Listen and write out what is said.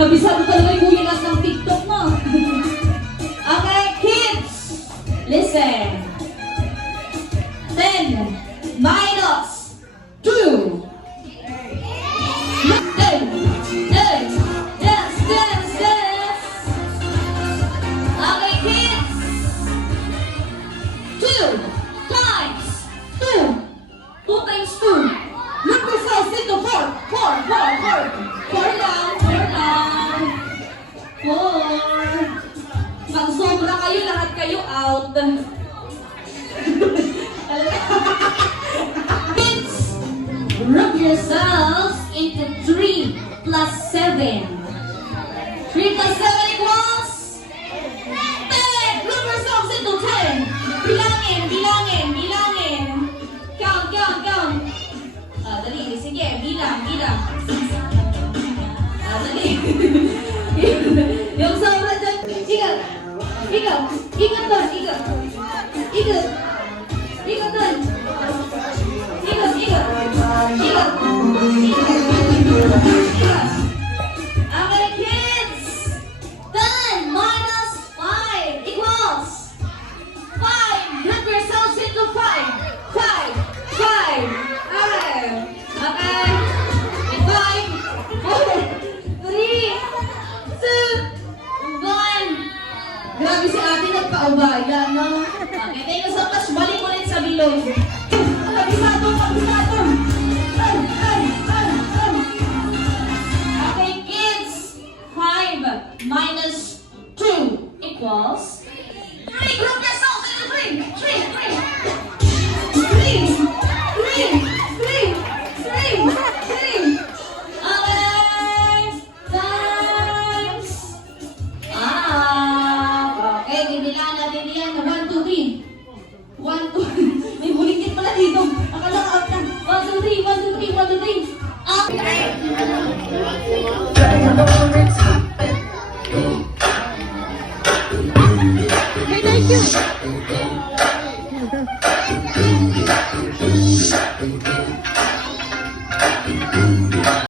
Kabisado talaga yung hulinas ng TikTok mo. Okay, kids! Listen. 10 minus 2. Hey! Hey! Dance! Dance! Dance! Okay, kids! 2 times 2. 2 times 2. Look yourselves into 4. 4 lang. 4 lang. 4. Mag-sobra kayo, lahat kayo out. Kids, group yourselves into 3 plus 7. 3 plus 7 equals 10. Group yourselves into 10. Bilangin. Count. Dali. Sige, bilang. Dali. Yung sobra dyan. Ikaw. Ikot doon. Okay, kids. 10 minus 5 equals 5. Group yourselves into 5. 5. Okay. 5, 4, 3, 2, 1. Grabe si ate, nagpaubaya, no? Okay, thank you so much. Balik ulit sa bilog. Kabisado. Okay, kids. 5 minus 2 equals 3. Group yourselves into 3. Okay, bibilaan natin yan. 1, 2, 3. May bulitin pala dito. Akala out na. 1, 2, 3. Up.